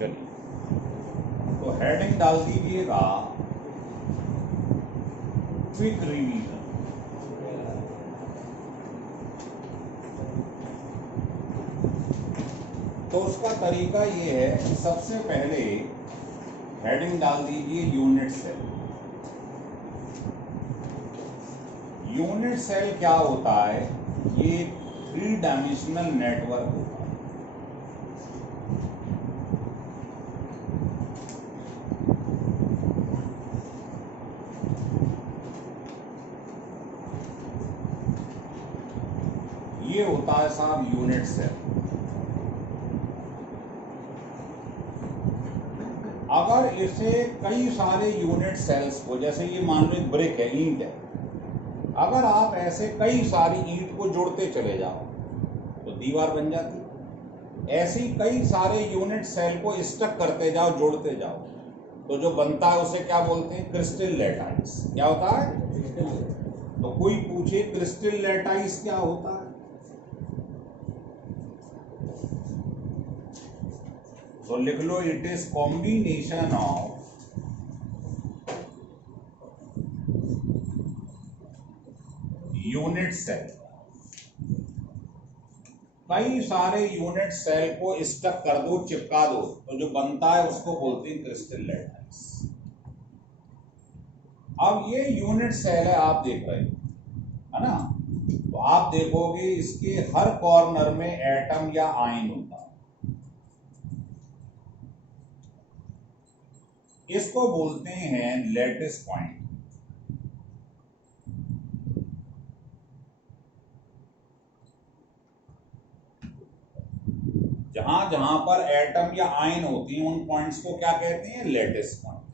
चलिए, तो हेडिंग डाल दीजिएगा क्विक रिवीजन। तो उसका तरीका ये है कि सबसे पहले हेडिंग डाल दीजिए यूनिट सेल। यूनिट सेल क्या होता है? ये 3 डायमेंशनल नेटवर्क होता है। ये होता है साहब यूनिट सेल। अगर इसे कई सारे यूनिट सेल्स को, जैसे ये मान लो एक ब्रिक है, ईंट है, अगर आप ऐसे कई सारी ईंट को जोड़ते चले जाओ तो दीवार बन जाती है। ऐसे ही कई सारे यूनिट सेल को स्टक करते जाओ, जोड़ते जाओ, तो जो बनता है उसे क्या बोलते हैं? क्रिस्टल लैटाइस। क्या होता है? तो कोई पूछे क्रिस्टल लैटाइस क्या होता है, तो लिख लो it is combination of unit cell. कई सारे यूनिट सेल को स्टक कर दो, चिपका दो, तो जो बनता है उसको बोलते हैं क्रिस्टल लैटाइस। अब ये यूनिट सेल है, आप देख रहे है ना, तो आप देखोगे इसके हर कॉर्नर में एटम या आयन होता है। इसको बोलते हैं लैटिस पॉइंट। जहां जहां पर एटम या आयन होती हैं उन पॉइंट्स को क्या कहते हैं? Lattice point.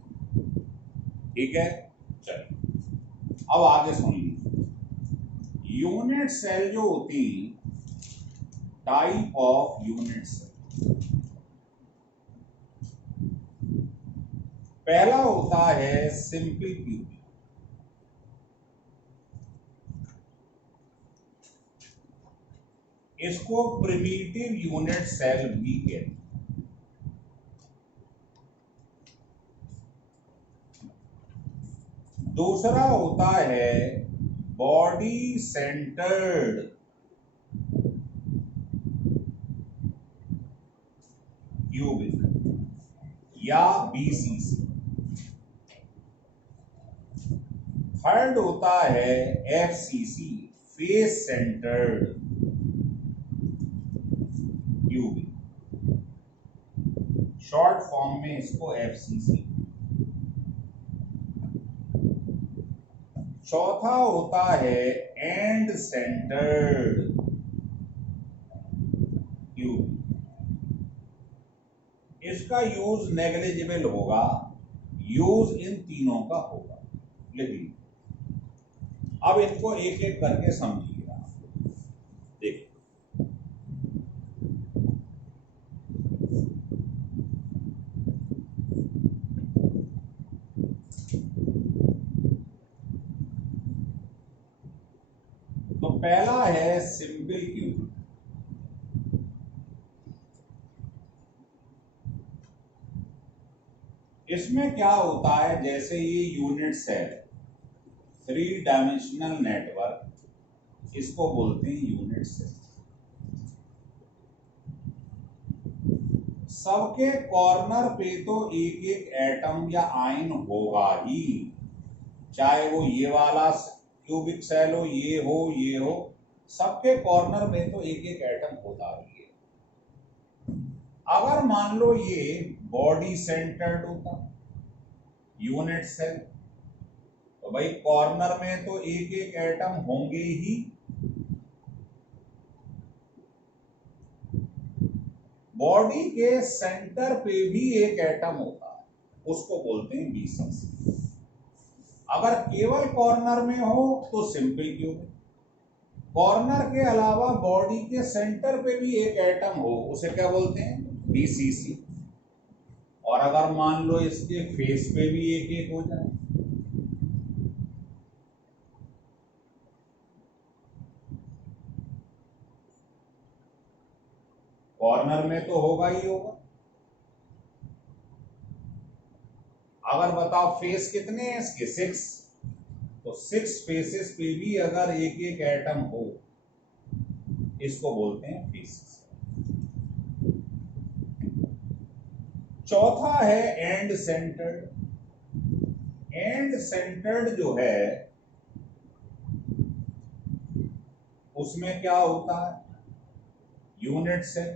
ठीक है, चलिए अब आगे सुन लीजिए। यूनिट सेल जो होती, टाइप ऑफ यूनिट सेल, पहला होता है सिंपल क्यूबिक। इसको प्रिमिटिव यूनिट सेल भी कहते हैं। दूसरा होता है बॉडी सेंटर्ड क्यूबिक या बीसीसी। थर्ड होता है FCC, face centred cubic, short form में इसको एफसीसी। चौथा होता है एंड सेंटर्ड क्यूबिक। इसका यूज नेग्लिजिबल होगा, यूज इन तीनों का होगा। लिखिए, अब इनको एक एक करके समझिएगा। देखिए, तो पहला है सिंपल क्यूबिक। इसमें क्या होता है? जैसे ये यूनिट सेल, 3 डायमेंशनल नेटवर्क, इसको बोलते हैं यूनिट सेल। सबके कॉर्नर पे तो एक एक एटम या आयन होगा ही, चाहे वो ये वाला क्यूबिक सेल हो, ये हो, सबके कॉर्नर में तो एक एक एटम होता ही है। अगर मान लो ये बॉडी सेंटर्ड होता यूनिट सेल, तो भाई कॉर्नर में तो एक एक एटम होंगे ही। बॉडी के सेंटर पे भी एक एटम होता है, उसको बोलते हैं बीसीसी। अगर केवल कॉर्नर में हो तो सिंपल क्यूबिक, कॉर्नर के अलावा बॉडी के सेंटर पे भी एक एटम हो उसे क्या बोलते हैं? बीसीसी। और अगर मान लो इसके फेस पे भी एक एक हो जाए, कॉर्नर में तो होगा ही होगा, अगर बताओ फेस कितने हैं इसके 6, तो 6 फेसेस पे भी अगर एक एक एटम हो, इसको बोलते हैं फेसेस। चौथा है एंड सेंटर्ड। एंड सेंटर्ड जो है उसमें क्या होता है, यूनिट सेल।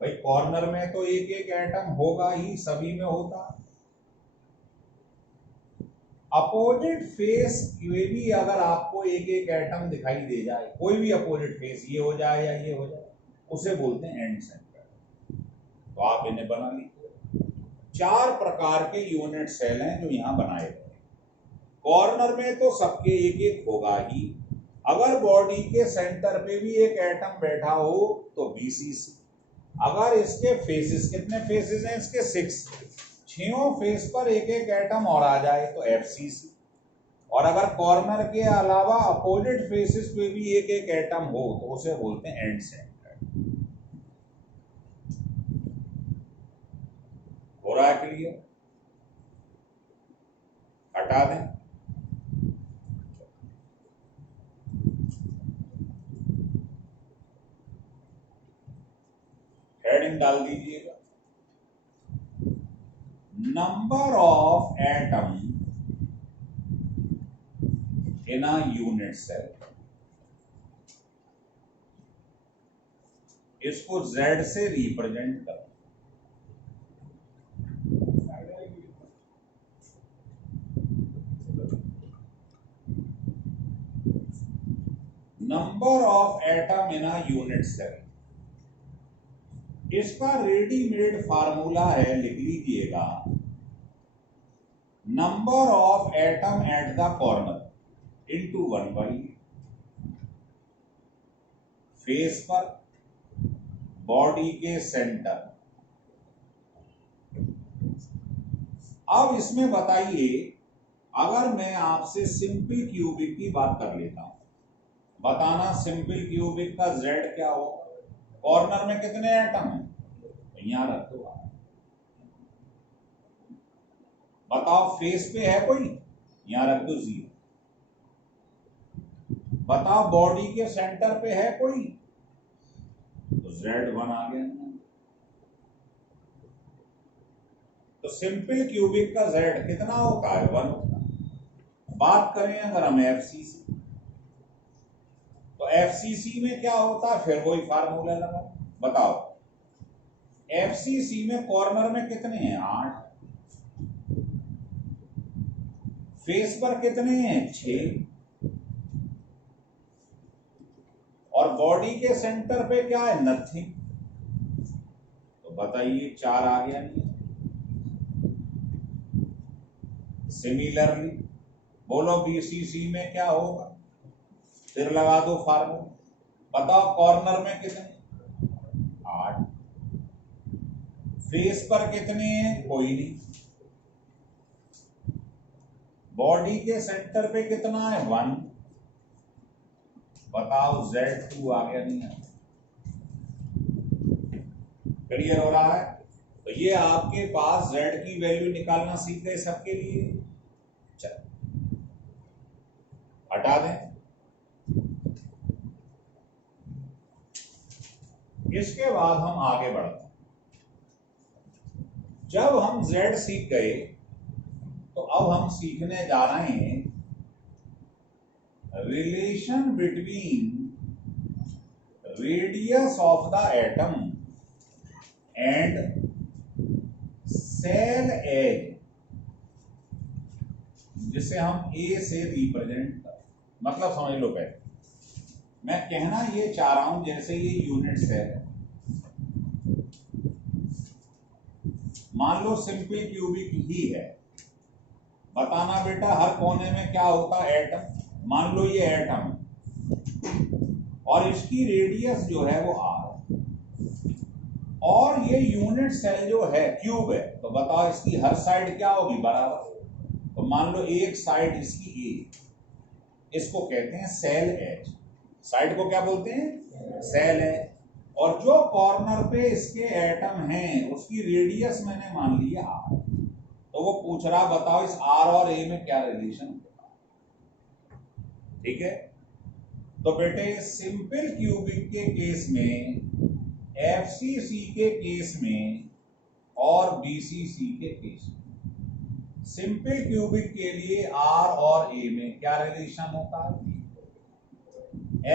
भाई कॉर्नर में तो एक एक एटम होगा ही, सभी में होता है। अपोजिट फेस में भी अगर आपको एक एक एटम दिखाई दे जाए, कोई भी अपोजिट फेस, ये हो जाए या ये हो जाए, उसे बोलते हैं एंड सेंटर। तो आप इन्हें बना लीजिए। 4 प्रकार के यूनिट सेल हैं जो यहां बनाए गए। कॉर्नर में तो सबके एक एक होगा ही। अगर बॉडी के सेंटर पे भी एक एटम बैठा हो तो बीसीसी। अगर इसके फेसेस, कितने फेसेस हैं इसके 6, 6 फेस पर एक एक एटम और आ जाए तो एफसीसी। और अगर कॉर्नर के अलावा अपोजिट फेसेस पे भी एक एक एटम हो तो उसे बोलते हैं एंड सेंटर। हो रहा है क्लियर? हटा दें। हेडिंग डाल दीजिएगा, number of atom in a unit cell. इसको Z से रिप्रेजेंट करो। Number of atom in a unit cell, इसका रेडीमेड फार्मूला है, लिख लीजिएगा। Number of atom at the corner into 1/, face पर, बॉडी के सेंटर। अब इसमें बताइए, अगर मैं आपसे सिंपल क्यूबिक की बात कर लेता हूं, बताना सिंपल क्यूबिक का Z क्या होगा। कॉर्नर में कितने एटम हैं, तो यहां रख दो। बताओ फेस पे है कोई, यहां रख दो 0। बताओ बॉडी के सेंटर पे है कोई, तो Z1 आ गया। तो सिंपल क्यूबिक का Z कितना होता है, 1 होता है। बात करें अगर हम एफसीसी, तो एफसीसी में क्या होता है, फिर वही फार्मूला लगा। बताओ एफसीसी में कॉर्नर में कितने हैं, 8, फेस पर कितने हैं, 6, और बॉडी के सेंटर पे क्या है, नथिंग। तो बताइए 4 आ गया नहीं। सिमिलरली बोलो बीसीसी में क्या होगा, फिर लगा दो फार्मूला। बताओ कॉर्नर में कितने, 8, फेस पर कितने हैं, कोई नहीं, बॉडी के सेंटर पे कितना है, 1। बताओ Z2 आ गया नहीं है। क्लियर हो रहा है? तो ये आपके पास Z की वैल्यू निकालना सीख गए सबके लिए। चलो हटा दें। इसके बाद हम आगे बढ़ते हैं। जब हम Z सीख गए तो अब हम सीखने जा रहे हैं relation between radius of the atom and cell edge, जिसे हम A से रिप्रेजेंट कर, मतलब समझ लो। पहले मैं कहना ये चाह रहा हूं, जैसे ये यूनिट सेल है, मान लो सिंपल क्यूबिक ही है। बताना बेटा हर कोने में क्या होता है, एटम। मान लो ये एटम और इसकी रेडियस जो है वो R, और ये यूनिट सेल जो है क्यूब है, तो बताओ इसकी हर साइड क्या होगी, बराबर। तो मान लो एक साइड इसकी A, इसको कहते हैं सेल एज। साइड को क्या बोलते हैं, सेल एज। और जो कॉर्नर पे इसके एटम हैं उसकी रेडियस मैंने मान लिया R। तो वो पूछ रहा बताओ इस आर और ए में क्या रिलेशन होता है। ठीक है, तो बेटे सिंपल क्यूबिक के केस में, एफसीसी के केस में और बीसीसी के केस में, सिंपल क्यूबिक के लिए आर और ए में क्या रिलेशन होता है,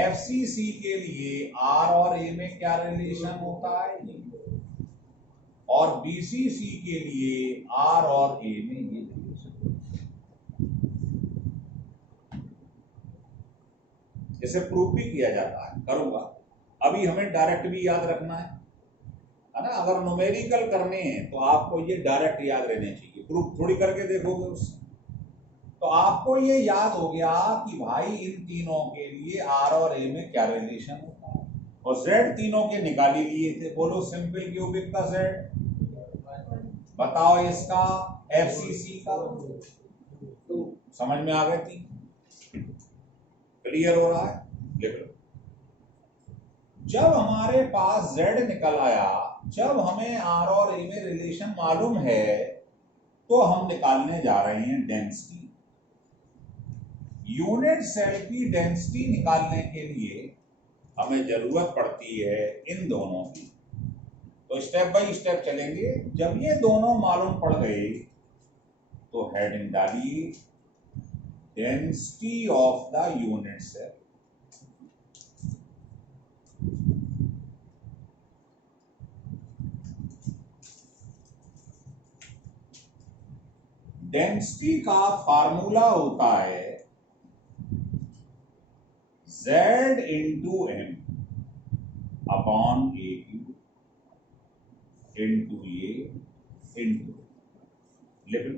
एफसीसी के लिए आर और ए में क्या रिलेशन होता है, और बीसीसी के लिए आर और ए में ये रिलेशन। इसे प्रूफ भी किया जाता है, करूंगा। अभी हमें डायरेक्ट भी याद रखना है ना। अगर न्यूमेरिकल करने हैं तो आपको ये डायरेक्ट याद रहने चाहिए, प्रूफ थोड़ी करके देखोगे उससे। तो आपको ये याद हो गया कि भाई इन तीनों के लिए आर और ए में क्या रिलेशन होता है, और जेड तीनों के निकाल ही लिए थे। बोलो सिंपल क्यूबिक का जेड, बताओ इसका एफसीसी का, तो समझ में आ गई थी, क्लियर हो रहा है। लिख लो, जब हमारे पास z निकल आया, जब हमें r और a में रिलेशन मालूम है, तो हम निकालने जा रहे हैं डेंसिटी। यूनिट सेल की डेंसिटी निकालने के लिए हमें जरूरत पड़ती है इन दोनों की। तो स्टेप बाय स्टेप चलेंगे। जब ये दोनों मालूम पड़ गए तो हेडिंग डालिए density of the unit cell. Density का फार्मूला होता है Z into M upon A Q into A into. लिख लो,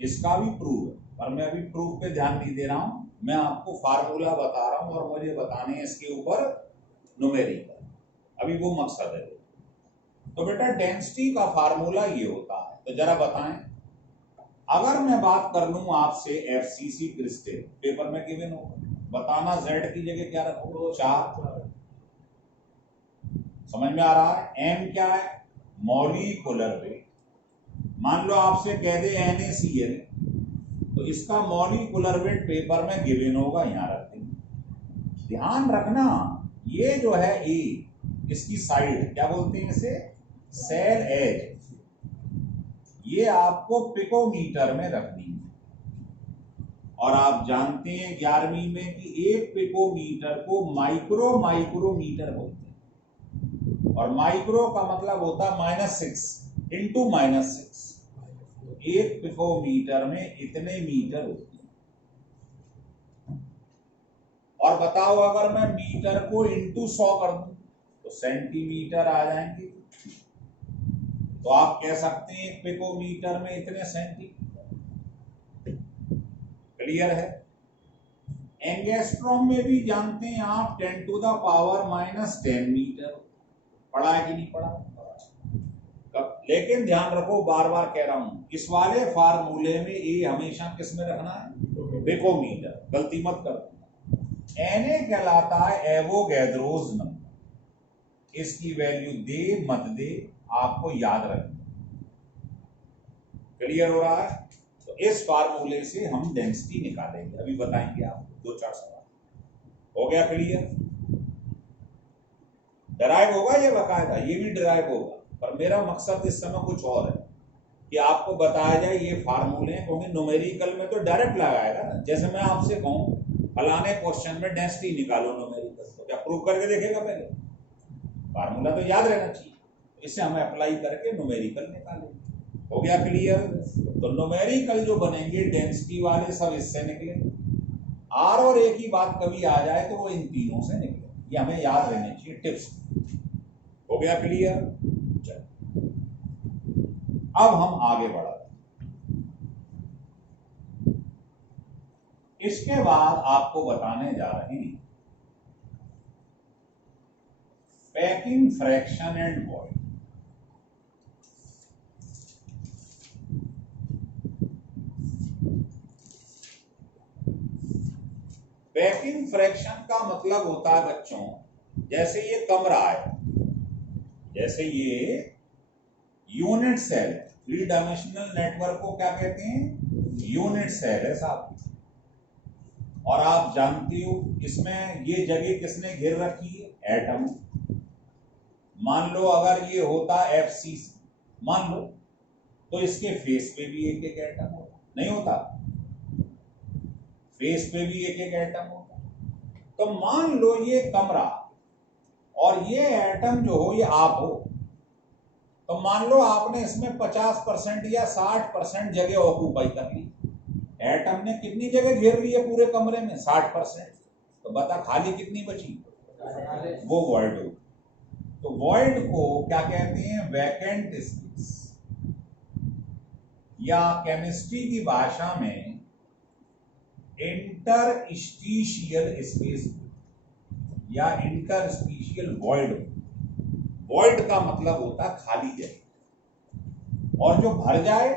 इसका भी प्रूफ है, पर मैं अभी प्रूफ पे ध्यान नहीं दे रहा हूं, मैं आपको फार्मूला बता रहा हूं और मुझे बताने हैं इसके ऊपर न्यूमेरिकल। अभी वो मकसद है। तो बेटा डेंसिटी का फार्मूला ये होता है, तो जरा बताएं। अगर मैं बात कर लूं आपसे एफसीसी क्रिस्टल, पेपर में गिवन होगा, बताना जेड की जगह क्या रखोगे, 4। समझ में आ रहा है। एम क्या है, मॉलिक्यूलर वेट। मान लो आपसे कह दे NaCl, तो इसका मॉलिक्यूलर वेट पेपर में गिवन होगा, यहां रख देंगे। ध्यान रखना, ये जो है ए, इसकी साइड क्या बोलते हैं इसे, सेल एज, ये आपको पिकोमीटर में रखनी है। और आप जानते हैं 11वीं में कि एक पिकोमीटर को माइक्रोमीटर बोलते हैं, और माइक्रो का मतलब होता है -6 इंटू -6। एक पिकोमीटर में इतने मीटर होते हैं। और बताओ अगर मैं मीटर को इंटू 100 कर दूं तो सेंटीमीटर आ जाएंगे। तो आप कह सकते हैं एक पिकोमीटर में इतने सेंटीमीटर। क्लियर है। एंगस्ट्रॉम में भी जानते हैं आप 10⁻⁻10 मीटर। पढ़ा है कि नहीं पढ़ा? लेकिन ध्यान रखो, बार बार कह रहा हूं, इस वाले फार्मूले में ए हमेशा किस में रखना है, पिकोमीटर। गलती मत कर। Na कहलाता है एवोगैड्रोस नंबर। इसकी वैल्यू दे मत दे आपको याद रखना। क्लियर हो रहा है। तो इस फार्मूले से हम डेंसिटी निकालेंगे, अभी बताएंगे आप 2-4 सवाल। हो गया क्लियर? डराइव होगा ये बकायदा, ये भी डराइव होगा, पर मेरा मकसद इस समय कुछ और है कि आपको बताया जाए ये फार्मूले, क्योंकि न्यूमेरिकल में तो डायरेक्ट लगाएगा ना। जैसे मैं आपसे कहूं फलाने क्वेश्चन में डेंसिटी निकालो न्यूमेरिकल, तो क्या प्रूव करके देखेगा? पहले फार्मूला तो याद रहना चाहिए, इसे हम अप्लाई करके न्यूमेरिकल निकालेंगे। हो गया क्लियर? तो न्यूमेरिकल जो बनेंगे डेंसिटी वाले सब इससे निकले। आर और ए की बात कभी आ जाए तो वो इन तीनों से निकले, ये हमें याद रहने चाहिए टिप्स। हो गया क्लियर? चलो अब हम आगे बढ़ते हैं। इसके बाद आपको बताने जा रहे हैं packing fraction and void. Packing fraction का मतलब होता है बच्चों, जैसे ये कमरा है, जैसे ये unit cell, three dimensional network को क्या कहते हैं? यूनिट सेल है साहब। और आप जानते हो इसमें ये जगह किसने घेर रखी है? एटम। मान लो अगर ये होता FCC, मान लो, तो इसके फेस पे भी एक एक एटम होता, नहीं होता? फेस पे भी एक एक एटम होता। तो मान लो ये कमरा और ये एटम जो हो ये आप हो, तो मान लो आपने इसमें 50% या 60% जगह ऑक्यूपाई कर ली। एटम ने कितनी जगह घेर ली है पूरे कमरे में? 60%। तो बता खाली कितनी बची? वो वॉइड हो। तो वॉइड को क्या कहते हैं? वैकेंट स्पेस, या केमिस्ट्री की भाषा में इंटरस्टिशियल स्पेस या इंटरस्टिशियल वॉइड। वॉइड का मतलब होता है खाली जगह, और जो भर जाए,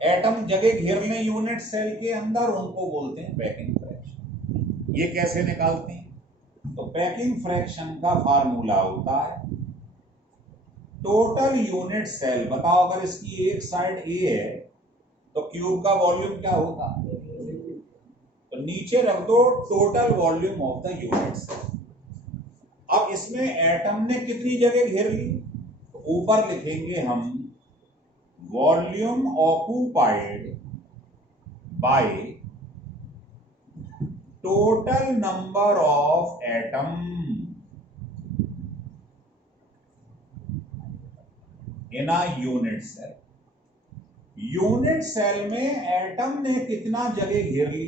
एटम जगह घेर लें यूनिट सेल के अंदर, उनको बोलते हैं पैकिंग फ्रैक्शन। ये कैसे निकालते हैं? तो पैकिंग फ्रैक्शन का फार्मूला होता है टोटल यूनिट सेल। बताओ अगर इसकी एक साइड ए है तो क्यूब का वॉल्यूम क्या होगा? तो नीचे रख दो total volume of the unit cell. अब इसमें एटम ने कितनी जगह घेर ली? तो ऊपर लिखेंगे हम volume occupied by total number of atom in a unit cell. Unit cell में एटम ने कितना जगह घेर ली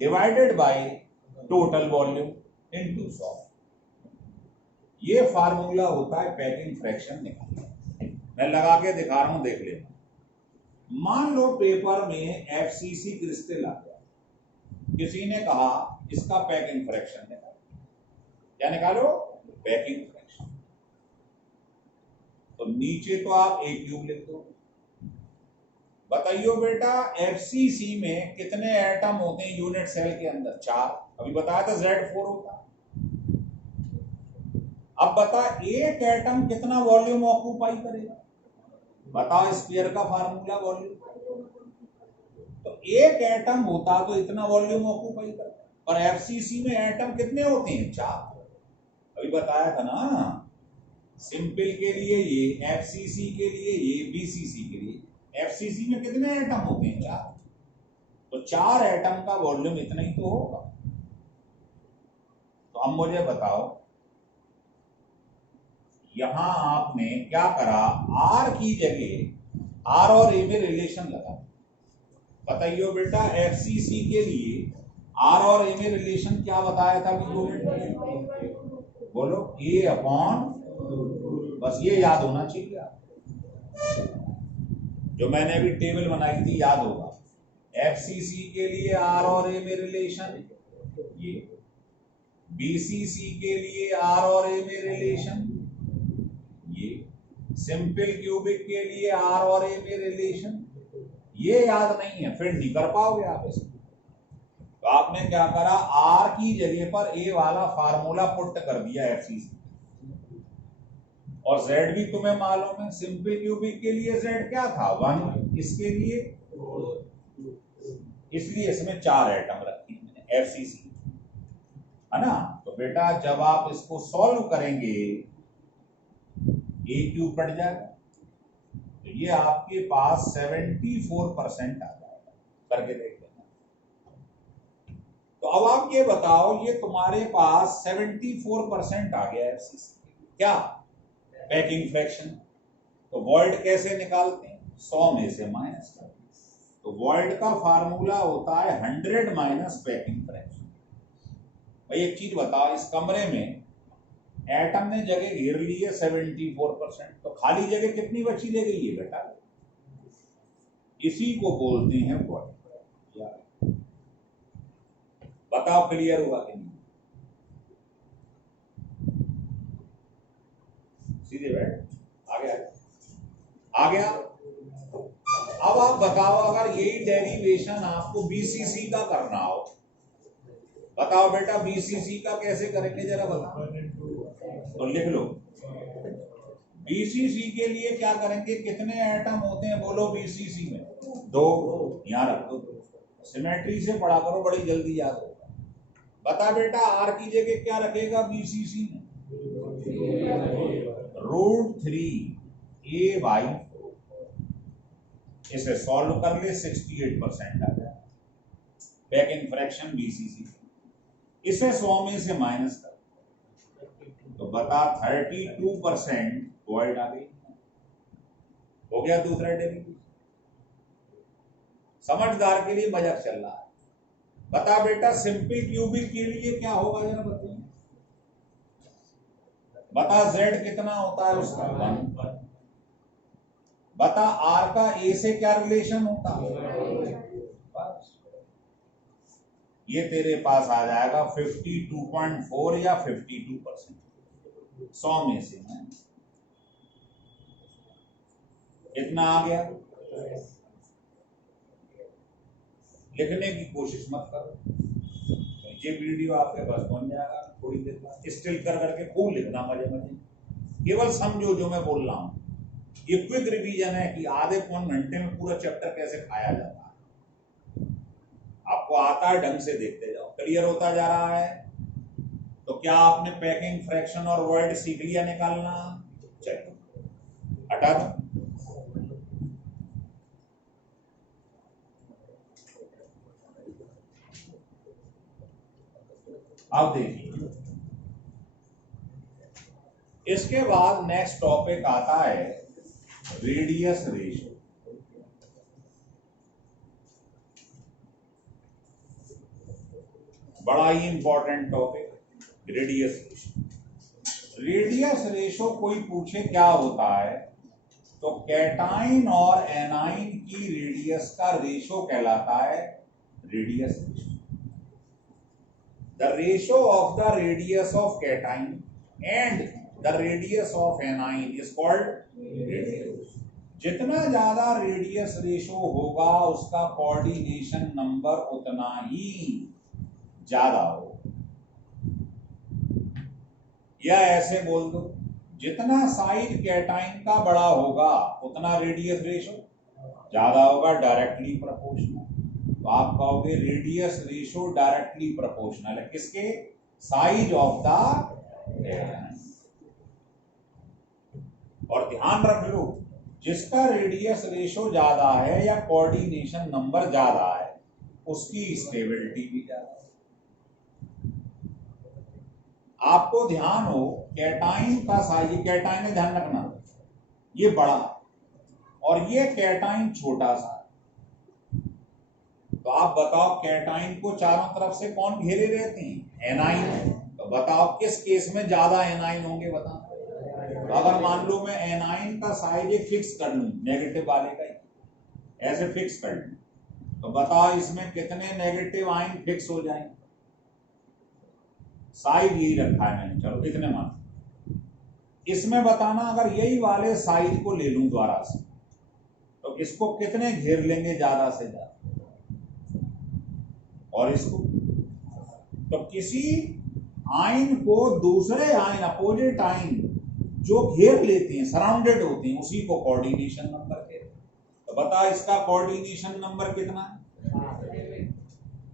divided by total volume into 100। ये फार्मूला होता है पैकिंग फ्रैक्शन निकालने। मैं लगा के दिखा रहा हूं, देख लेना। मान लो पेपर में FCC क्रिस्टल आ गया, किसी ने कहा इसका पैकिंग फ्रैक्शन निकालो। क्या निकालो? Packing fraction. तो नीचे तो आप A क्यूब लिख दो। बताइयो बेटा FCC में कितने एटम होते हैं यूनिट सेल के अंदर? 4। अभी बताया था Z4 होता। अब बता एक एटम कितना वॉल्यूम ऑक्यूपाई करेगा? बताओ स्फीयर का फार्मूला वॉल्यूम। तो एक एटम होता तो इतना वॉल्यूम ऑक्यूपाई करता, और FCC में एटम कितने होते हैं? 4। अभी बताया था ना, सिंपल के लिए ये, FCC के लिए ये, BCC के लिए। FCC में कितने एटम होते हैं? 4। तो 4 एटम का वॉल्यूम इतना ही तो होगा। तो अब मुझे बताओ, यहां आपने क्या करा? R की जगह R और A में रिलेशन लगा। बताइए बेटा FCC के लिए R और A में रिलेशन क्या बताया था? बोलो A अपॉन, बस ये याद होना चाहिए आपको। जो मैंने अभी टेबल बनाई थी याद होगा। FCC के लिए R और A में रिलेशन ये, BCC के लिए R और A में रिलेशन ये, सिंपल क्यूबिक के लिए R और A में रिलेशन ये। याद नहीं है फिर नहीं कर पाओगे आप इसको। तो आपने क्या करा? R की जगह पर A वाला फार्मूला पुट कर दिया FCC, और Z भी तुम्हें मालूम है। सिंपल क्यूबिक के लिए Z क्या था? 1। इसके लिए, इसलिए इसमें 4 एटम रखी मैंने FCC, है ना। तो बेटा जब आप इसको सॉल्व करेंगे A क्यूब बढ़ जाएगा, तो ये आपके पास 74% आ जाएगा। करके देख लेना। तो अब आप ये बताओ, ये तुम्हारे पास 74% आ गया FCC। क्या? Packing fraction. तो वॉइड कैसे निकालते हैं? 100 में से माइनस कर। तो वॉइड का फार्मूला होता है 100 माइनस पैकिंग फ्रैक्शन। भाई एक चीज बताओ, इस कमरे में एटम ने जगह घेर ली है 74%, तो खाली जगह कितनी बची ले गई है बेटा? इसी को बोलते हैं वॉइड। बताओ क्लियर होगा कि नहीं? सीधे बैठ, आ गया आ गया। अब आप बताओ, अगर यही डेरिवेशन आपको BCC का करना हो, बताओ बेटा BCC का कैसे करेंगे जरा बताओ। तो लिख लो बीसीसी के लिए क्या करेंगे, कितने एटम होते हैं बोलो बीसीसी में? 2। यहाँ रख दो, सिमेट्री से पढ़ा करो, बड़ी जल्दी याद होगा। बता बेटा आर की जगह क्या रखेगा बीसीसी में? √3a/4। इसे सॉल्व कर ले, 68% आ जाए पैकिंग फ्रैक्शन बीसीसी। इसे 100 में से माइनस कर तो बता 32% वॉइड आ गई। हो गया दूसरा डेरिवेटिव। समझदार के लिए मजाक चल रहा है। बता बेटा सिंपल क्यूबिक के लिए क्या होगा जरा बताइए। बता z कितना होता है उसका 1। बता r का a से क्या रिलेशन होता है? बस ये तेरे पास आ जाएगा 52.4 या 52%। 100 में से कितना आ गया? लिखने की कोशिश मत करो, ये वीडियो आपके पास पहुंच जाएगा थोड़ी देर बाद। स्टिल कर करके खूब लिखना मजे मजे, केवल समझो जो मैं बोल रहा हूँ। ये क्विक रिवीजन है कि आधे पौन घंटे में पूरा चैप्टर कैसे खाया जाता है। आपको आता है ढंग से देखते जाओ, क्लियर होता जा रहा है। तो क्या आपने पैकिंग फ्रैक्शन और वॉइड सीख लिया निकालना? चलो हटा दो। अब देखिए, इसके बाद नेक्स्ट टॉपिक आता है रेडियस रेशियो। बड़ा ही important topic, radius ratio. Radius ratio कोई पूछे क्या होता है, तो कैटाइन और एनाइन की रेडियस का रेशियो कहलाता है radius ratio. The ratio of the radius of cation and the radius of anion is called radius. जितना ज्यादा रेडियस रेशियो होगा उसका कोऑर्डिनेशन नंबर उतना ही ज्यादा हो। या ऐसे बोल दो, जितना साइज कैटाइन का बड़ा होगा उतना रेडियस रेशियो ज्यादा होगा, डायरेक्टली प्रोपोर्शनल। तो आप कहोगे रेडियस रेशियो डायरेक्टली प्रोपोर्शनल है किसके? Size of the cation. और ध्यान रख लो, जिसका रेडियस रेशियो ज्यादा है या कोऑर्डिनेशन नंबर ज्यादा है उसकी स्टेबिलिटी भी ज्यादा है। आपको ध्यान हो कैटाइन का साइज, कैटाइन में ध्यान रखना, ये बड़ा और ये कैटाइन छोटा सा। तो आप बताओ कैटाइन को चारों तरफ से कौन घेरे रहते हैं? एनाइन। तो बताओ किस केस में ज्यादा एनाइन होंगे? बताओ। तो अगर मान लो मैं एनाइन का साइज एक फिक्स कर लूं, नेगेटिव वाले का ऐसे फिक्स कर लूं, तो बताओ इसमें कितने नेगेटिव आयन फिक्स हो जाएंगे? साइज यही रखा है मैंने, चलो इतने मान। इसमें बताना अगर यही वाले साइज को ले लूं द्वारा से, तो इसको कितने घेर लेंगे ज्यादा से ज्यादा, और इसको? तो किसी आयन को दूसरे आयन, अपोजिट आयन जो घेर लेते हैं, सराउंडेड होते हैं, उसी को कोऑर्डिनेशन नंबर कहते हैं। तो बता इसका कोऑर्डिनेशन नंबर कितना है?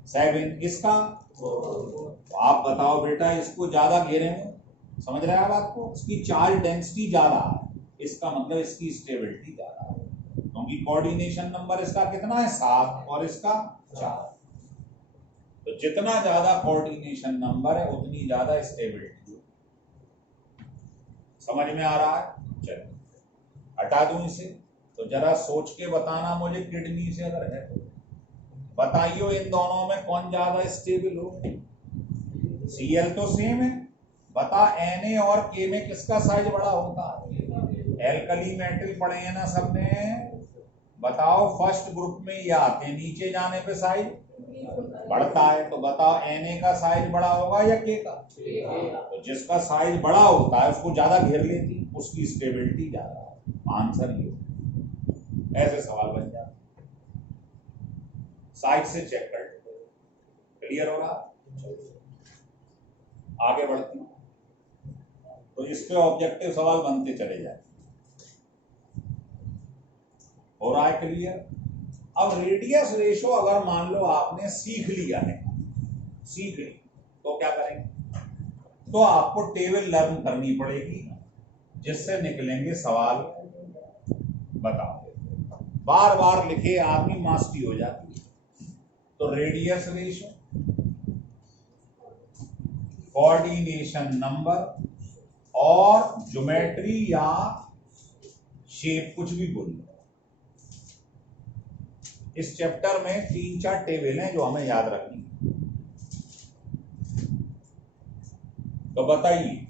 7। इसका? तो आप बताओ बेटा इसको ज्यादा घेरेंगे, समझ रहे हैं बात को? इसकी चार्ज डेंसिटी ज्यादा है, इसका मतलब इसकी स्टेबिलिटी ज्यादा है, क्योंकि कोऑर्डिनेशन नंबर इसका कितना है? 7 और इसका 4। तो जितना ज्यादा कोऑर्डिनेशन नंबर है उतनी ज्यादा स्टेबिलिटी। समझ में आ रहा है? चलो हटा दूं इसे। तो जरा सोच के बताना मुझे, किडनी से अगर है तो बताइयो इन दोनों में कौन ज्यादा स्टेबल हो? Cl तो सेम है, बता Na और K में किसका साइज बड़ा होता है? एल्कली मेटल पढ़े हैं ना सबने, बताओ फर्स्ट ग्रुप में ये आते हैं, नीचे जाने पे साइज बढ़ता है। तो बताओ Na का साइज बड़ा होगा या K का? तो जिसका साइज बड़ा होता है उसको ज्यादा घेर लेती, उसकी स्टेबिलिटी ज्यादा है। आंसर ये, ऐसे सवाल बन जाते। साइड से चेक कर, क्लियर हो रहा? आगे बढ़ते हैं तो इस पे ऑब्जेक्टिव सवाल बनते चले जाए। हो रहा है क्लियर? अब रेडियस रेशो अगर मान लो आपने सीख लिया है, सीख ली, तो क्या करेंगे? तो आपको टेबल लर्न करनी पड़ेगी जिससे निकलेंगे सवाल। बताओ, बार बार लिखे आपकी मास्टरी हो जाती है। तो रेडियस रेशो, कोऑर्डिनेशन नंबर और ज्योमेट्री या शेप, कुछ भी बोल लो। इस चैप्टर में 3-4 टेबल हैं जो हमें याद रखनी है। तो बताइए,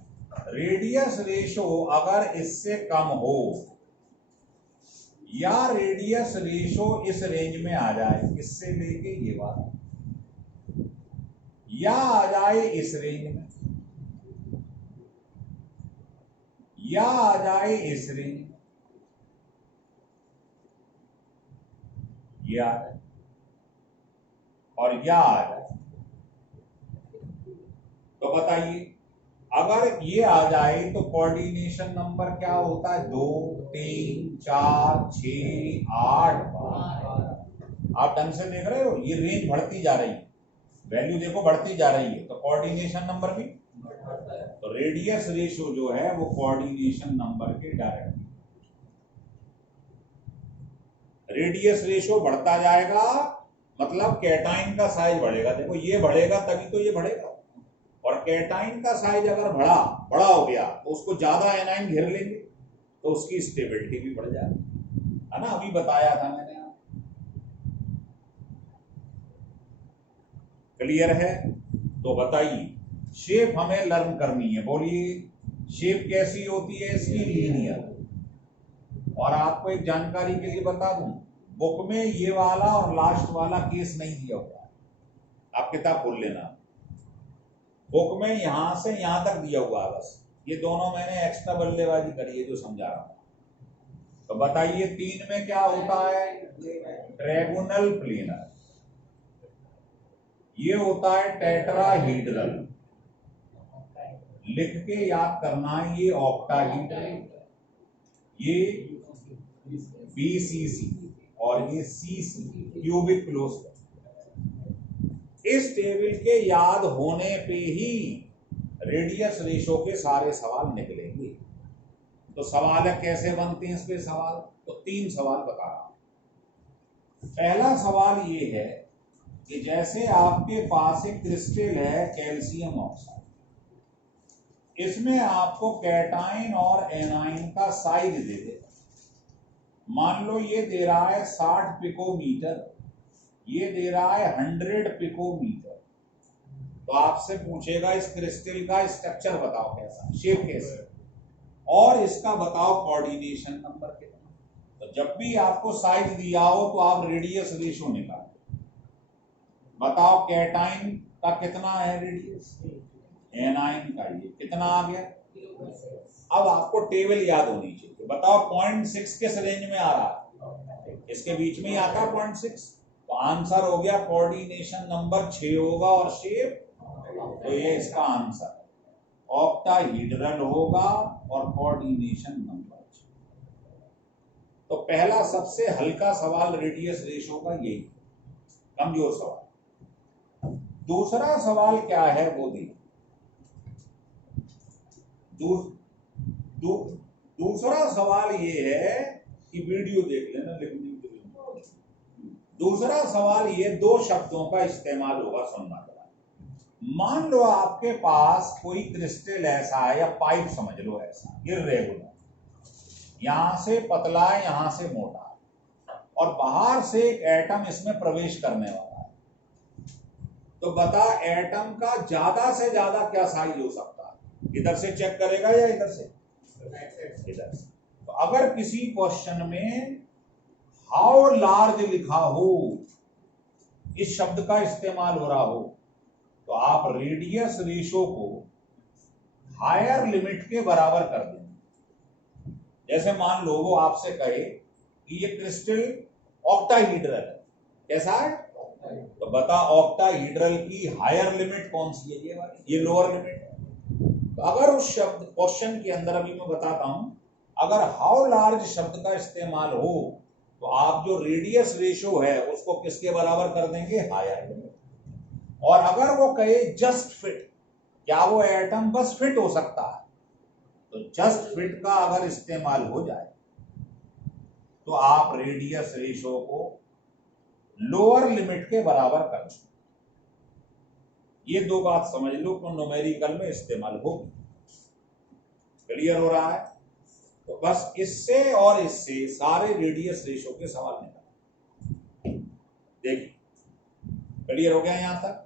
रेडियस रेशो अगर इससे कम हो या रेडियस रेशो इस रेंज में आ जाए, इससे लेके ये वाला, या आ जाए इस रेंज में, या आ जाए इस रेंज में, ये आ जाए और या आ जाए, तो बताइए अगर ये आ जाए तो कोऑर्डिनेशन नंबर क्या होता है? 2, 3, 4, 6, 8, 12। आप ढंग से देख रहे हो, ये रेंज बढ़ती जा रही है, वैल्यू देखो बढ़ती जा रही है, तो कोऑर्डिनेशन नंबर भी। तो रेडियस रेशो जो है वो कोऑर्डिनेशन नंबर के डायरेक्ट, रेडियस रेशो बढ़ता जाएगा मतलब कैटाइन का साइज बढ़ेगा। देखो ये बढ़ेगा तभी तो ये बढ़ेगा, और कैटाइन का साइज अगर बड़ा हो गया तो उसको ज्यादा एनाइन घेर लेंगे तो उसकी स्टेबिलिटी भी बढ़ जाती है ना। अभी बताया था मैंने, क्लियर है? तो बताइए, शेप हमें लर्न करनी है, बोलिए शेप कैसी होती है इसकी? लीनियर। और आपको एक जानकारी के लिए बता दूं, बुक में ये वाला और लास्ट वाला केस नहीं दिया हुआ है, आप किताब खोल लेना। बुक में यहां से यहां तक दिया हुआ है बस, ये दोनों मैंने एक्स्ट्रा बल्लेबाजी करी है जो समझा रहा हूं। तो बताइए 3 में क्या होता है? ट्रायंगुलर प्लेनर, ये होता है टेट्राहीड्रल, लिख के याद करना है, ये ऑक्टाहीड्रल, ये बीसीसी और ये सीसी, क्यूबिक क्लोज। इस टेबल के याद होने पे ही रेडियस रेशो के सारे सवाल निकलेंगे। तो सवाल कैसे बनते हैं इस पे सवाल? तो 3 सवाल बता रहा हूं। पहला सवाल ये है कि जैसे आपके पास एक क्रिस्टल है कैल्शियम ऑक्साइड, इसमें आपको कैटाइन और एनाइन का साइज दे दे। मान लो ये दे रहा है 60 पिकोमीटर, ये दे रहा है 100 पिकोमीटर। तो आपसे पूछेगा इस क्रिस्टल का स्ट्रक्चर बताओ कैसा, शेप कैसे, और इसका बताओ कोऑर्डिनेशन नंबर कितना। तो जब भी आपको साइज दिया हो तो आप रेडियस रेशो निकालो। बताओ कैटाइन का कितना है रेडियस, एनाइन का ये कितना आ गया। अब आपको टेबल याद होनी चाहिए। बताओ 0.6 किस रेंज में आ रहा है? इसके बीच में ही आता है 0.6। तो आंसर हो गया कोऑर्डिनेशन नंबर 6 होगा और शेप, तो ये इसका आंसर ऑक्टाहीड्रल होगा और कोऑर्डिनेशन नंबर 6। तो पहला सबसे हल्का सवाल रेडियस रेशो का यही, कमजोर सवाल। दूसरा सवाल क्या है वो देखिए। दूसरा सवाल ये है कि वीडियो देख लेना लिखने के लिए। दूसरा सवाल ये 2 शब्दों का इस्तेमाल होगा, सुनना पड़ा। मान लो आपके पास कोई क्रिस्टल ऐसा है, या पाइप समझ लो ऐसा इर्रेगुलर, यहां से पतला है यहां से मोटा है, और बाहर से एक एटम इसमें प्रवेश करने वाला है। तो बता एटम का ज्यादा से ज्यादा क्या साइज हो सकता है? इधर से चेक करेगा या इधर से? इधर से। तो अगर किसी क्वेश्चन में हाउ लार्ज लिखा हो, इस शब्द का इस्तेमाल हो रहा हो, तो आप रेडियस रेशो को हायर लिमिट के बराबर कर दें। जैसे मान लो वो आपसे कहे कि ये क्रिस्टल ऑक्टाहीड्रल है, कैसा है? तो बता ऑक्टाहीड्रल की हायर लिमिट कौन सी है? ये वाली, ये लोअर लिमिट है। तो अगर उस शब्द क्वेश्चन के अंदर, अभी मैं बताता हूं, अगर हाउ लार्ज शब्द का इस्तेमाल हो तो आप जो रेडियस रेशियो है उसको किसके बराबर कर देंगे, हायर। और अगर वो कहे जस्ट फिट, क्या वो एटम बस फिट हो सकता है, तो जस्ट फिट का अगर इस्तेमाल हो जाए तो आप रेडियस रेशियो को लोअर लिमिट के बराबर कर दें। ये दो बात समझ लो तो न्यूमेरिकल में इस्तेमाल होगी। क्लियर हो रहा है? तो बस इससे और इससे सारे रेडियस रेशियो के सवाल निकल। देखिए क्लियर हो गया यहां तक?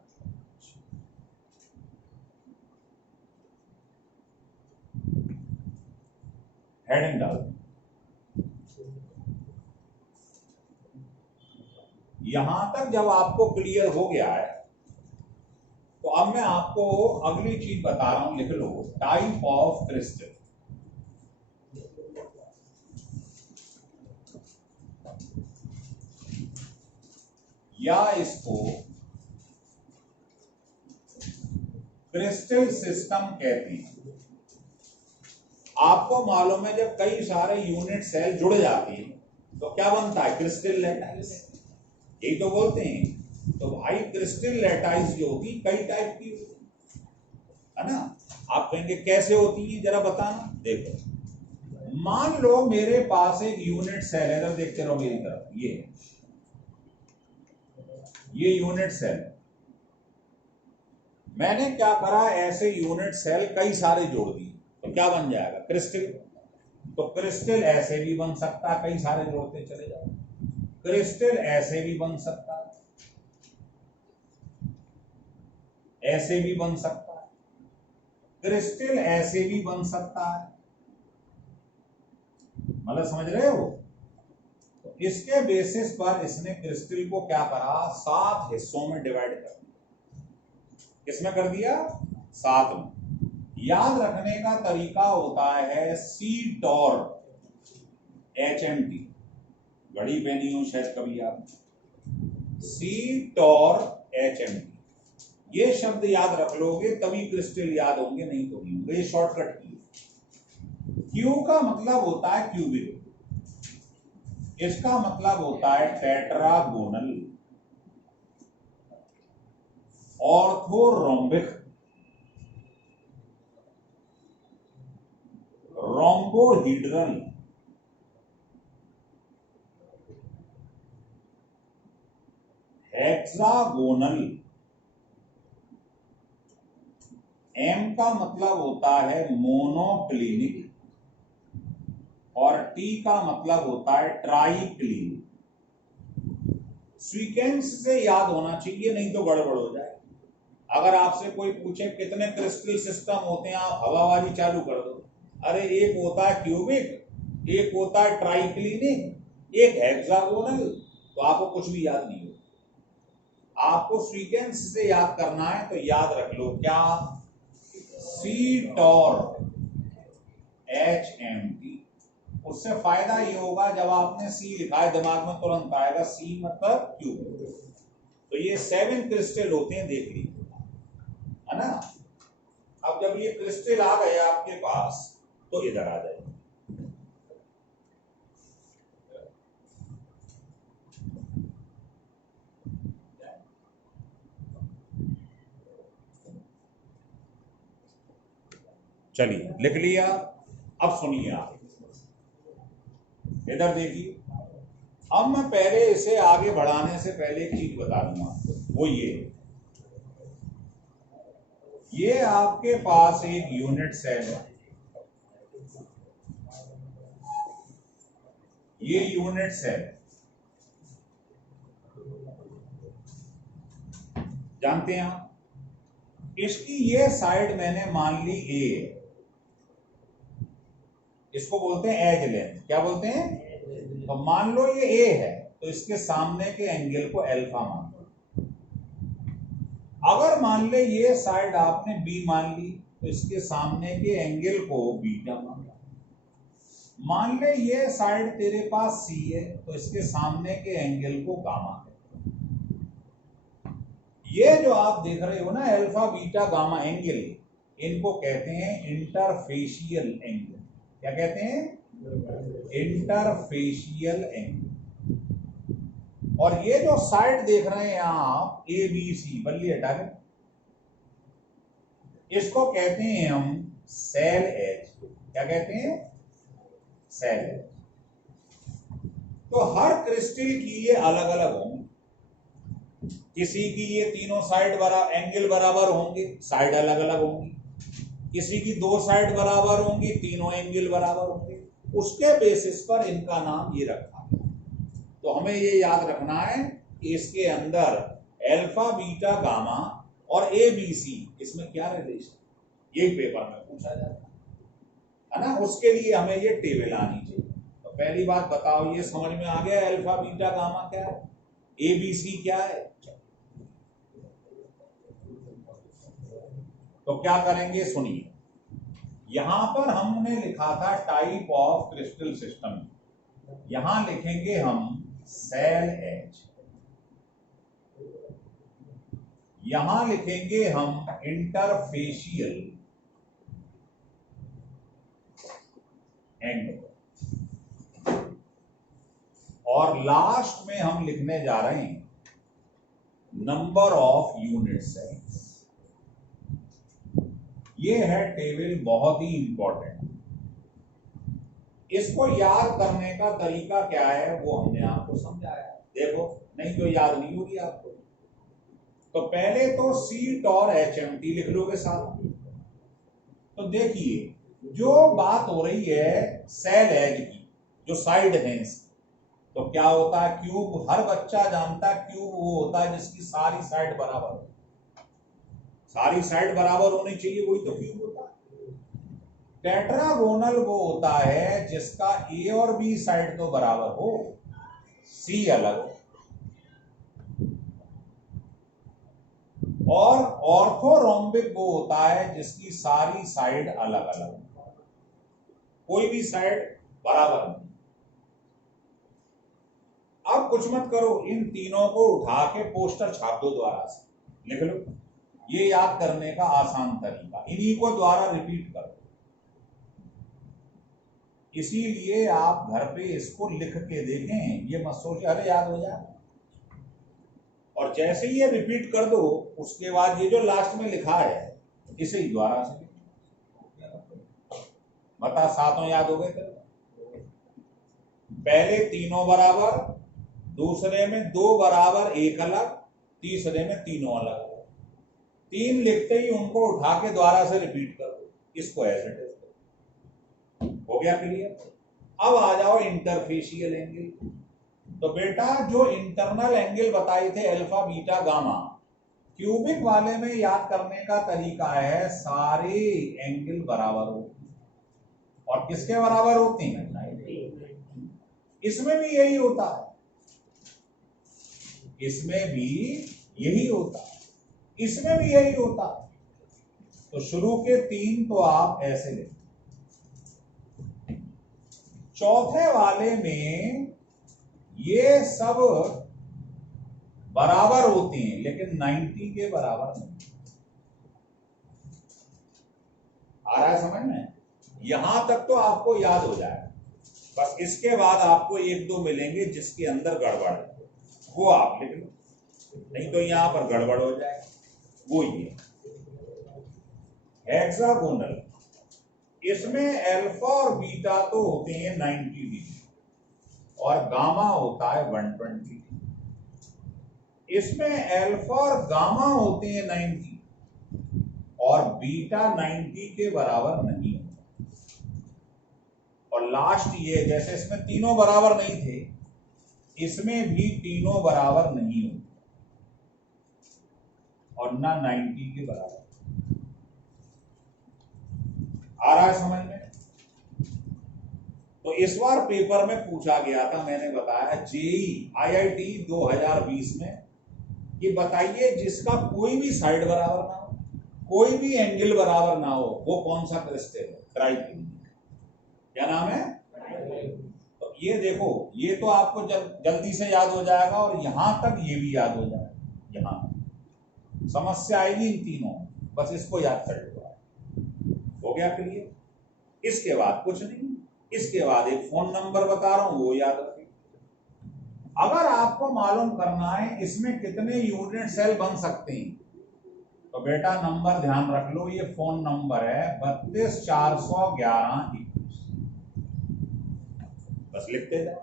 हेडिंग डाल, यहां तक जब आपको क्लियर हो गया है तो अब मैं आपको अगली चीज बता रहा हूं, लिख लो टाइप ऑफ क्रिस्टल। या इसको क्रिस्टल सिस्टम कहते हैं। आपको मालूम है जब कई सारे यूनिट सेल जुड़ जाते हैं तो क्या बनता है, क्रिस्टल लैटाइस, यही तो बोलते हैं। तो भाई क्रिस्टल लैटाइस जो होगी कई टाइप की होती है ना। आप कहेंगे कैसे होती है, जरा बताना। देखो मान लो मेरे पास एक यूनिट सेल है, इधर देखते रहो मेरी तरफ, ये यूनिट सेल। मैंने क्या करा, ऐसे यूनिट सेल कई सारे जोड़ दिए तो क्या बन जाएगा, क्रिस्टल। तो क्रिस्टल ऐसे भी बन सकता है, कई सारे जोड़ते चले जाओ। क्रिस्टल ऐसे भी बन सकता है, ऐसे भी बन सकता है, क्रिस्टल ऐसे भी बन सकता है। मतलब समझ रहे हो? तो इसके बेसिस पर इसने क्रिस्टल को क्या करा, 7 हिस्सों में डिवाइड कर दिया। किसमें कर दिया, 7 में। याद रखने का तरीका होता है CTOR HMT, घड़ी पहनी हो शायद कभी आप, CTOR HMT, ये शब्द याद रख लोगे तभी क्रिस्टल याद होंगे, नहीं तो नहीं होंगे। ये शॉर्टकट की। क्यू का मतलब होता है क्यूबिक, इसका मतलब होता है tetragonal, orthorhombic, rhombohedral, hexagonal. M का मतलब होता है मोनोक्लिनिक और टी का मतलब होता है ट्राइक्लिनिक। सीक्वेंस से याद होना चाहिए, नहीं तो गड़बड़ हो जाए। अगर आपसे कोई पूछे कितने क्रिस्टल सिस्टम होते हैं, आप हवाबाजी चालू कर दो, अरे एक होता है क्यूबिक, एक होता है ट्राइक्लिनिक, एक हेक्सागोनल, तो आपको कुछ भी याद नहीं होगा। आपको सीक्वेंस से याद करना है तो याद रख लो क्या, CTOR HMT। उससे फायदा ये होगा जब आपने सी लिखा है दिमाग में तुरंत आएगा, सी मतलब क्यूब। तो ये 7 क्रिस्टल होते हैं, देख लीजिए, है ना। अब जब ये क्रिस्टल आ गए आपके पास तो इधर आ जाए। चलिए लिख लिया। अब सुनिए आप, इधर देखिए। अब मैं पहले इसे आगे बढ़ाने से पहले एक चीज बता दूंगा, वो ये आपके पास एक यूनिट सेल है, ये यूनिट सेल जानते हैं आप, इसकी ये साइड मैंने मान ली ए है, इसको बोलते हैं एज लेंथ। क्या बोलते हैं? तो मान लो ये ए है तो इसके सामने के एंगल को अल्फा मान लो। अगर मान ले ये साइड आपने बी मान ली तो इसके सामने के एंगल को बीटा मान लो। मान ले ये साइड तेरे पास सी है तो इसके सामने के एंगल को गामा है। ये जो आप देख रहे हो ना अल्फा बीटा गामा एंगल, इनको कहते हैं इंटरफेशियल एंगल। क्या कहते हैं? Interfacial angle. और ये जो साइड देख रहे हैं आप ए बी सी, बल्ली हटा के, इसको कहते हैं हम सेल एज। क्या कहते हैं? Cell edge. तो हर क्रिस्टल की ये अलग अलग होंगी, किसी की ये तीनों साइड बराबर एंगल बराबर होंगे, साइड अलग अलग होंगी, किसी की दो साइड बराबर होंगी, तीनों एंगल बराबर होंगे। उसके बेसिस पर इनका नाम ये रखा। तो हमें ये याद रखना है कि इसके अंदर अल्फा बीटा गामा और ए बी सी, इसमें क्या रिलेशन, यही पेपर में पूछा जाता है ना। उसके लिए हमें ये टेबल आनी चाहिए। तो पहली बात बताओ, ये समझ में आ गया अल्फा बीटा गामा क्या है, ए बी सी क्या है? तो क्या करेंगे सुनिए, यहां पर हमने लिखा था टाइप ऑफ क्रिस्टल सिस्टम, यहां लिखेंगे हम सेल एज, यहां लिखेंगे हम इंटरफेशियल एंगल, और लास्ट में हम लिखने जा रहे हैं नंबर ऑफ यूनिट सेल्स। ये है टेबल, बहुत ही इंपॉर्टेंट। इसको याद करने का तरीका क्या है वो हमने आपको समझाया, देखो नहीं तो याद नहीं होगी आपको। तो पहले तो सीट और HMT लिख लोगे साथ। तो देखिए जो बात हो रही है सेल एज की, जो साइड है इसकी, तो क्या होता है क्यूब, हर बच्चा जानता है क्यूब वो होता है जिसकी सारी साइड बराबर हो, सारी साइड बराबर होनी चाहिए, वही तो क्यूब होता है। टेट्रागोनल वो होता है जिसका ए और बी साइड तो बराबर हो, सी अलग हो। और ऑर्थोरोम्बिक वो होता है जिसकी सारी साइड अलग अलग हो, कोई भी साइड बराबर नहीं। अब कुछ मत करो, इन तीनों को उठा के पोस्टर छाप दो, द्वारा से लिख लो। ये याद करने का आसान तरीका, इन्हीं को द्वारा रिपीट करो। इसीलिए आप घर पे इसको लिख के देखें, ये मत सोचिए अरे याद हो जाए। और जैसे ही ये रिपीट कर दो, उसके बाद ये जो लास्ट में लिखा है इसे ही द्वारा से बता, सातों याद हो गए थे। पहले तीनों बराबर, दूसरे में दो बराबर एक अलग, तीसरे में तीनों अलग। तीन लिखते ही उनको उठा के द्वारा से रिपीट कर दो, इसको ऐसे हो गया क्लियर। अब आ जाओ इंटरफेशियल एंगल। तो बेटा जो इंटरनल एंगल बताए थे अल्फा बीटा गामा, क्यूबिक वाले में याद करने का तरीका है सारे एंगल बराबर होते हैं। और किसके बराबर होते हैं? इसमें भी यही होता है, इसमें भी यही होता है, इसमें भी यही होता है। तो शुरू के तीन तो आप ऐसे लेते, चौथे वाले में ये सब बराबर होती हैं लेकिन 90 के बराबर नहीं। आ रहा है समझ में? यहां तक तो आपको याद हो जाए, बस इसके बाद आपको एक दो मिलेंगे जिसके अंदर गड़बड़ है, वो आप लिख लो, नहीं तो यहां पर गड़बड़ हो जाए। वो ये हेक्सागोनल, इसमें अल्फा और बीटा तो होते हैं 90 डिग्री और गामा होता है 120 डिग्री। इसमें अल्फा और गामा होते हैं 90 और बीटा 90 के बराबर नहीं होता। और लास्ट ये, जैसे इसमें तीनों बराबर नहीं थे, इसमें भी तीनों बराबर नहीं होते और ना 90 के बराबर। आ रहा है समझ में? तो इस बार पेपर में पूछा गया था, मैंने बताया जेई IIT 2020 में, कि बताइए जिसका कोई भी साइड बराबर ना हो, कोई भी एंगल बराबर ना हो, वो कौन सा क्रिस्टल है? ट्राइक्लिन। क्या नाम है? तो ये देखो, ये तो आपको जल्दी से याद हो जाएगा और यहां तक ये भी याद हो जाएगा। यहां समस्या आएगी इन तीनों, बस इसको याद कर लो। हो गया क्लियर? इसके बाद कुछ नहीं, इसके बाद एक फोन नंबर बता रहा हूं वो याद रखें। अगर आपको मालूम करना है इसमें कितने यूनिट सेल बन सकते हैं, तो बेटा नंबर ध्यान रख लो, ये फोन नंबर है 32,411,21, बस लिखते जाओ।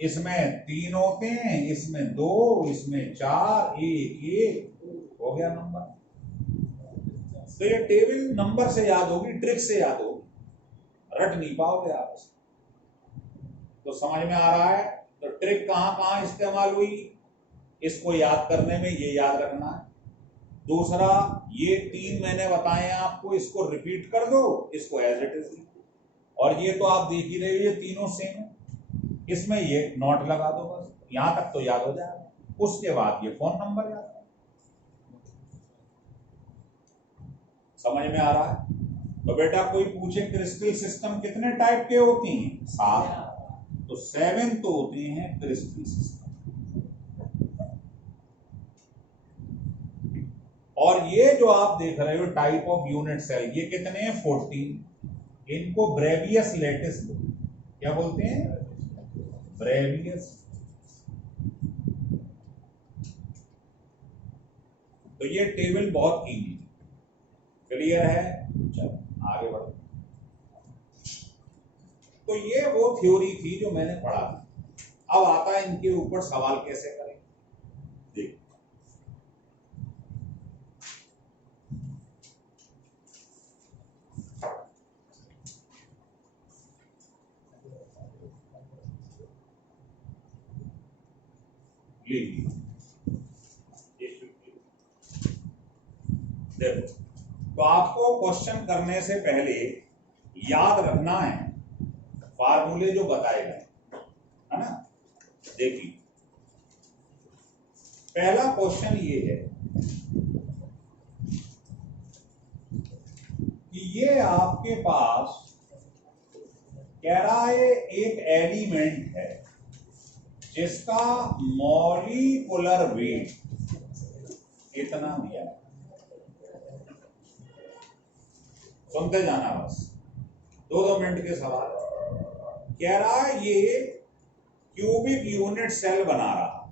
इसमें 3 होते हैं, इसमें 2, इसमें 4, 1 1 हो गया नंबर। तो ये टेबल नंबर से याद होगी, ट्रिक से याद होगी, रट नहीं पाओगे आप। तो समझ में आ रहा है? तो ट्रिक कहां कहां इस्तेमाल हुई, इसको याद करने में ये याद रखना है। दूसरा, ये 3 मैंने बताए आपको, इसको रिपीट कर दो, इसको एज इट इज लिखो। और ये तो आप देख ही रहे हो, ये तीनों सेम है, इसमें ये नोट लगा दो, बस यहां तक तो याद हो जाएगा। उसके बाद ये फोन नंबर याद, समझ में आ रहा है? तो बेटा कोई पूछे क्रिस्टल सिस्टम कितने टाइप के होती हैं? 7, तो 7 तो होते हैं क्रिस्टल सिस्टम। और ये जो आप देख रहे हो टाइप ऑफ यूनिट सेल, ये कितने हैं? 14। इनको ब्रेवियस लेटिस बोलते हैं। क्या बोलते हैं? ब्रेवियस। तो ये टेबल बहुत इजी, क्लियर है? चलो आगे बढ़ो। तो ये वो थ्योरी थी जो मैंने पढ़ा था। अब आता है इनके ऊपर सवाल कैसे करें। देखो, देखो, तो आपको क्वेश्चन करने से पहले याद रखना है फार्मूले जो बताए गए, है ना। देखिए, पहला क्वेश्चन ये है कि ये आपके पास कह रहा है एक एलिमेंट है जिसका मॉलिक्यूलर वेट इतना दिया है। सुनते जाना बस, 2-2 मिनट के सवाल। कह रहा है ये क्यूबिक यूनिट सेल बना रहा,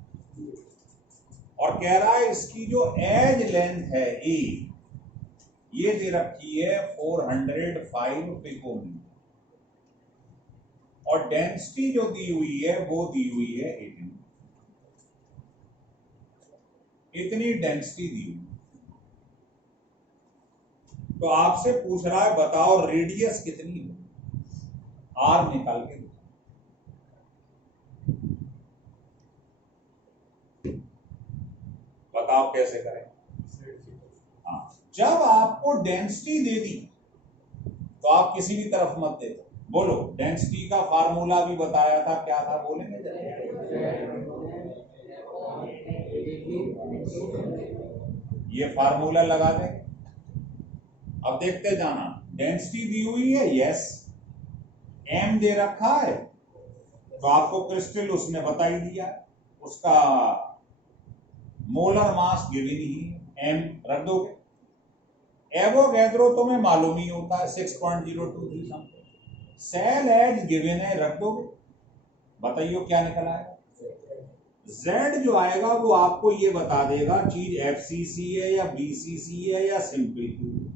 और कह रहा है इसकी जो एज लेंथ है ए, ये दे रखी है 405 पिकोमीटर, और डेंसिटी जो दी हुई है वो दी हुई है 18। इतनी डेंसिटी दी हुई। तो आपसे पूछ रहा है बताओ रेडियस कितनी है, आर निकाल के दो। बताओ कैसे करें। हाँ, जब आपको डेंसिटी दे दी तो आप किसी भी तरफ मत दे दो। बोलो, डेंसिटी का फार्मूला भी बताया था, क्या था बोलेंगे? ये फार्मूला लगा दें। अब देखते जाना, डेंसिटी दी हुई है, यस, एम दे रखा है, तो आपको क्रिस्टल उसने बता ही दिया, उसका मोलर मास गिवन ही, एम रख दोगे। एवोगैड्रो तो में मालूम ही होता है 6.023 समथिंग। सेल एज गिवन है, रख दोगे। बताइए क्या निकल आएगा? Z जो आएगा वो आपको ये बता देगा चीज FCC है या BCC है या सिंपल क्यूब।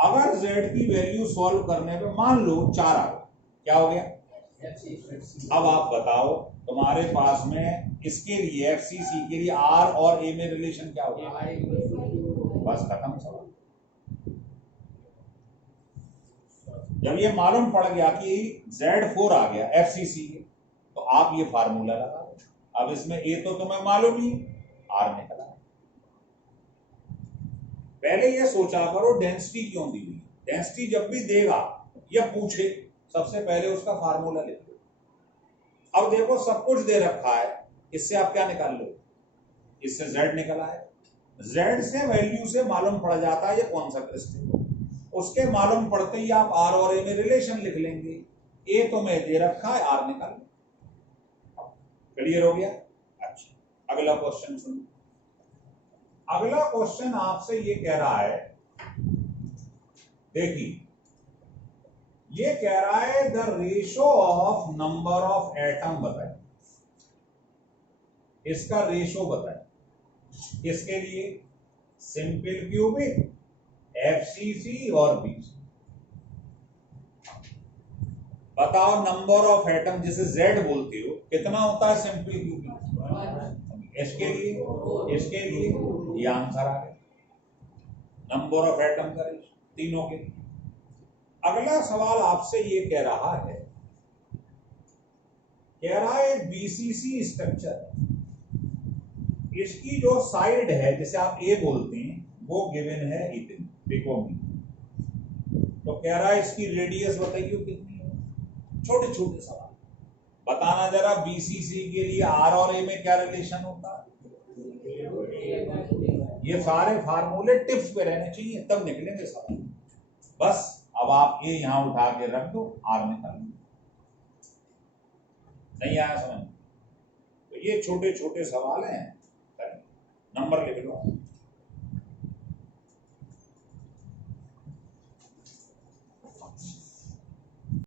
अगर Z की वैल्यू सॉल्व करने पे मान लो 4 आ गया, क्या हो गया? अब आप बताओ तुम्हारे पास में इसके लिए FCC के लिए R और A में रिलेशन क्या होगा? बस खत्म सवाल। जब ये मालूम पड़ गया कि Z4 आ गया FCC के, तो आप ये फार्मूला लगा। अब इसमें A तो तुम्हें मालूम ही, R निकला। पहले ये सोचा करो डेंसिटी क्यों दी हुई। डेंसिटी जब भी देगा या पूछे, सबसे पहले उसका फार्मूला लिख लो। अब देखो सब कुछ दे रखा है, इससे आप क्या निकाल लो? इससे Z निकला है। Z से वैल्यू से मालूम पड़ जाता है ये कौन सा क्रिस्टल। उसके मालूम पड़ते ही आप R और A में रिलेशन लिख लेंगे। A तो मैं दे रखा है, R निकाल लो। क्लियर हो गया? अच्छा, अगला क्वेश्चन सुनो। अगला क्वेश्चन आपसे ये कह रहा है, देखिए ये कह रहा है the ratio of number of atom बताइए। इसका रेशो बताएं। इसके लिए सिंपल क्यूबिक, एफसीसी और बीसी। बताओ नंबर ऑफ एटम जिसे जेड बोलते हो कितना होता है सिंपल क्यूबिक। इसके लिए ये आंसर आ गया, नंबर ऑफ एटम का रेशो तीनों के लिए। अगला सवाल आपसे ये कह रहा है एक बीसीसी स्ट्रक्चर है, इसकी जो साइड है जिसे आप ए बोलते हैं वो गिवन है इतनी पिकोमीटर। तो कह रहा है इसकी रेडियस बताइए कितनी है। छोटे छोटे सवाल बताना जरा, बीसीसी के लिए आर और ए में क्या रिलेशन होता है। ये सारे फार्मूले टिप्स पे रहने चाहिए तब निकलेंगे सवाल। बस अब आप ये यहां उठा के रख दो, आर निकाल लो। नहीं आया समझ? तो ये छोटे छोटे सवाल हैं, नंबर लिख लो।